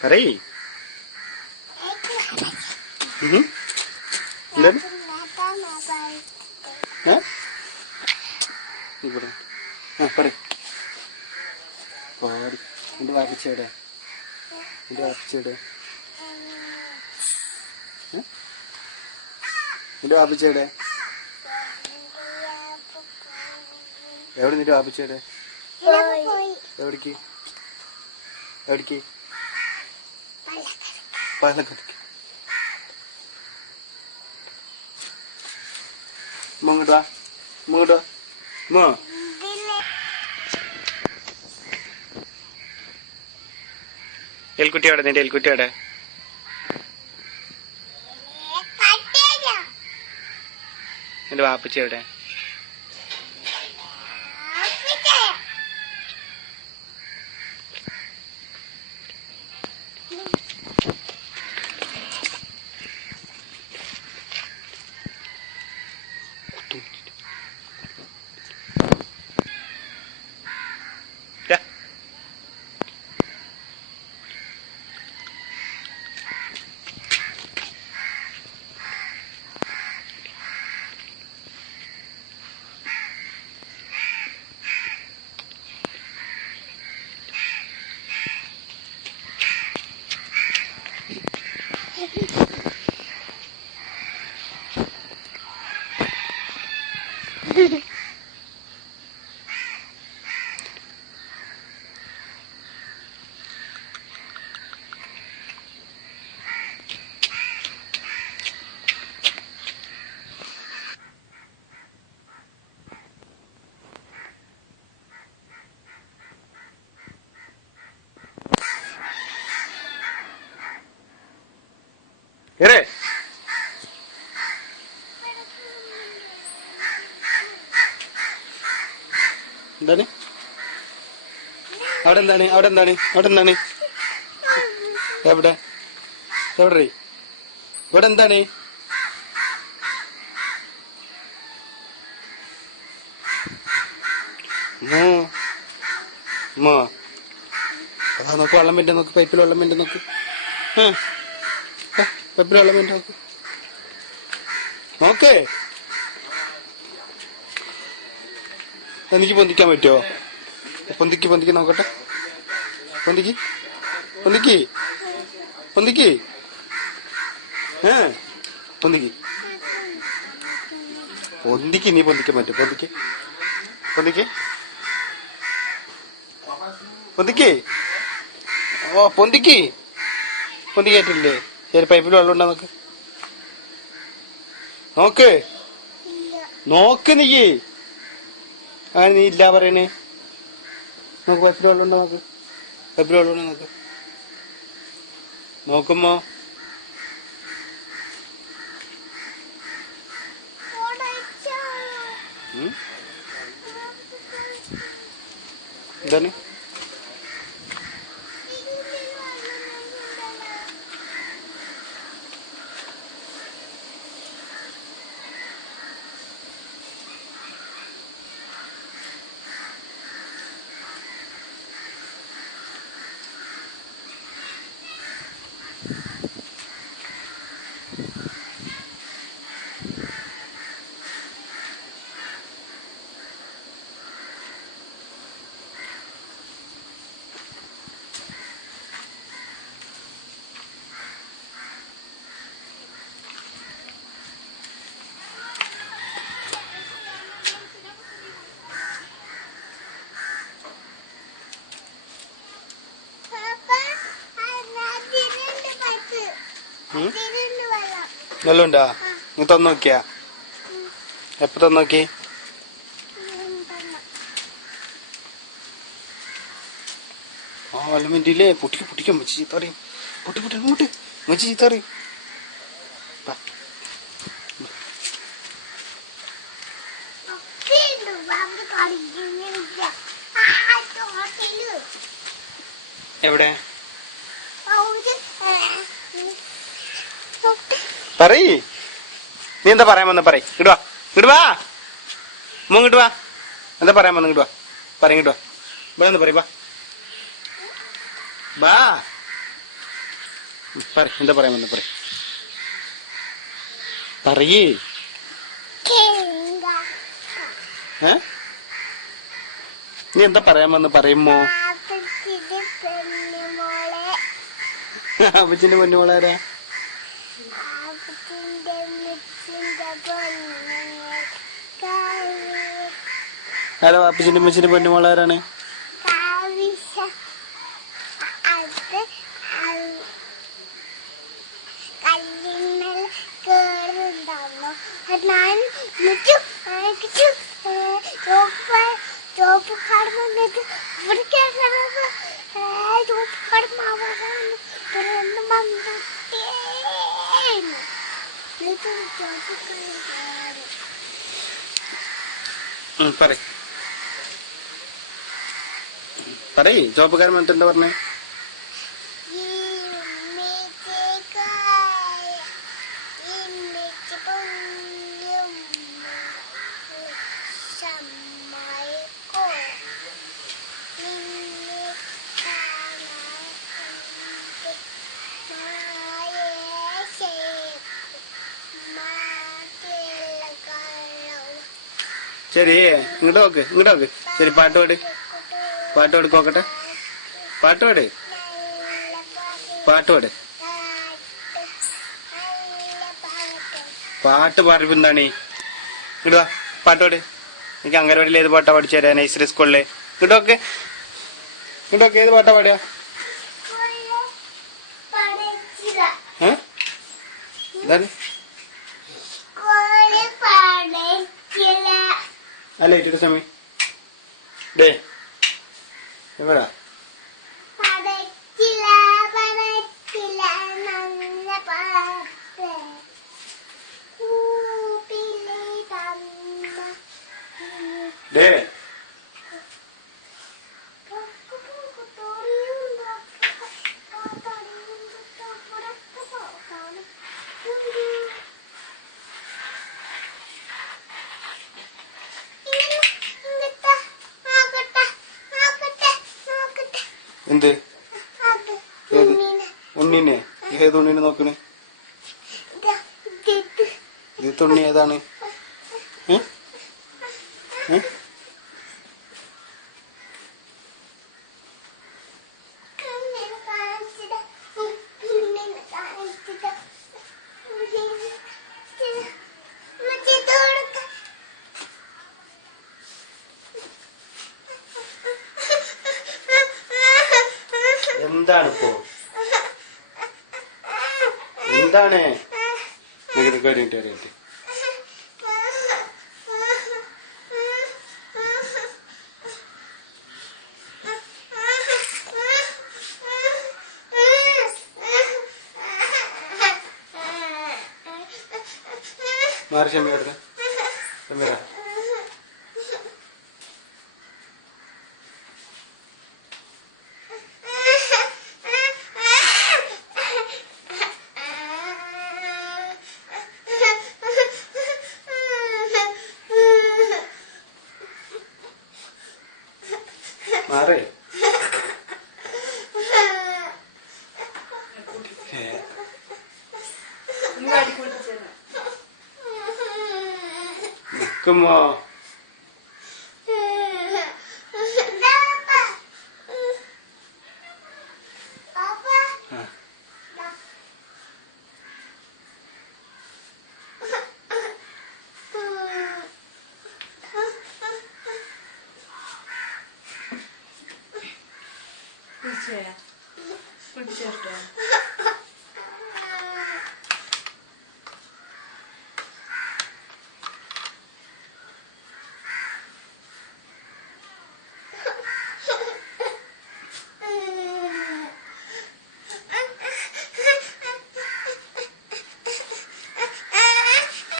പറയ്. എന്താണ് പറ പാടി. എന്റെ വാപ്പിച്ചയുടെ എന്റെ വാപ്പിച്ചയുടെ എന്റെ വാപ്പിച്ചയുടെ എവിടെ നിന്റെ വാപ്പിച്ചയുടെ എവിടേക്ക് എവിടേക്ക് പാലക്കാട്ടേക്ക് ഇങ്ങോട്ടാ ഇങ്ങോട്ടാ മോ എൽക്കുട്ടിയോടെ നിന്റെ എൽക്കുട്ടിയോടെ എന്റെ വാപ്പച്ചിയോടെ ഏറെ എന്താണ് അവിടെ എന്താണ് അവിടെ എന്താണ് അവിടെ എന്താണ് എവിടെ എവിടെ ഇവിടെ എന്താണ് അതാ നോക്ക് വെള്ളം വേണ്ട നോക്ക് പൈപ്പിൽ വെള്ളം വേണ്ട നോക്ക് പൈപ്പിൽ വെള്ളം വേണ്ട നോക്ക് നോക്കേ എനിക്ക് പൊന്തിക്കാൻ പറ്റുമോ പൊന്തിക്ക് പൊന്തിക്ക് നോക്കട്ടെ പൊന്തിക്ക് പൊന്തിക്ക് പൊന്തിക്ക് പൊന്തിക്ക് പൊന്തിക്ക് നീ പൊന്തിക്കാൻ പറ്റും പൊന്തിക്ക് പൊന്തിക്ക് പൊന്തിക്ക് ഓ പൊന്തിക്ക് പൊന്തിക്കായിട്ടില്ലേ ശരി പൈപ്പിൽ വെള്ളം ഉണ്ടാ നോക്ക് നോക്ക് നോക്ക് നീ അങ്ങനെ നീ ഇല്ല പറയണേ നോക്ക് പൈപ്പിൽ വെള്ളം ഉണ്ടോ നോക്ക് പൈപ്പിൽ വെള്ളം ഉണ്ടോ നോക്ക് നോക്കുമ്പോ എന്താണ് വെള്ളമുണ്ടാ നീ തന്നു നോക്കിയാ എപ്പ തന്നു നോക്കി ആ വെള്ളം വേണ്ടിയില്ലേ പൊട്ടിക്ക് പൊട്ടിക്കാം മച്ചി ചീത്ത പറയും പൊട്ടി പൊട്ടി അങ്ങോട്ട് മച്ചി ചീത്ത പറയും എവിടെ പറയ് നീ എന്താ പറയാൻ വന്ന പറയ് ഇങ്ങോട്ട് വാ ഇങ്ങോട്ട് വാ ഇങ്ങോട്ട് വാ എന്താ പറയാൻ വന്ന ഇങ്ങോട്ട് വാ പറ ഇങ്ങോട്ട് വാ ഇവിടെ ഒന്ന് പറയും ബാ പറ എന്താ പറയാമെന്ന് പറയേ നീ എന്താ പറയാമെന്ന് പറയുമോ? അപ്പച്ചിന്റെ പൊന്നുമോളാരാ? ഹലോ, അപ്പച്ചിന്റെ അമ്മച്ചിന്റെ പൊന്നുമോളാരാണ്? പറയ് ചോപ്പുകാരൻ വന്നിട്ട് എന്താ പറഞ്ഞേ? ശരി ഇങ്ങോട്ട് നോക്ക് ശരി പാട്ട് പാട് നോക്കട്ടെ. പാട്ട് പാടുമ്പോ എന്താണ് ഇങ്ങോട്ട് പാട്ട് പാട്. എനിക്ക് അംഗനവാടിയിൽ ഏത് പാട്ടാ പഠിച്ചു തരാ? നഴ്സറി സ്കൂളില് ഇങ്ങോട്ടൊക്കെ ഏത് പാട്ടാ പാടുക? എന്താണ് അല്ല ഇട്ടിട്ട് സമയം ഡേ എവിടാ? ഡേ എന്ത് ഉണ്ണീനെ? ഏത് ഉണ്ണീനെ നോക്കണേ? ഇത് ഉണ്ണി ഏതാണ്? എന്താണിപ്പോ? എന്താണ് അറിയട്ടെ? മാറി ഷമീറ മാറേ. നിക്കുമോ? പിടിച്ചേട്ടാ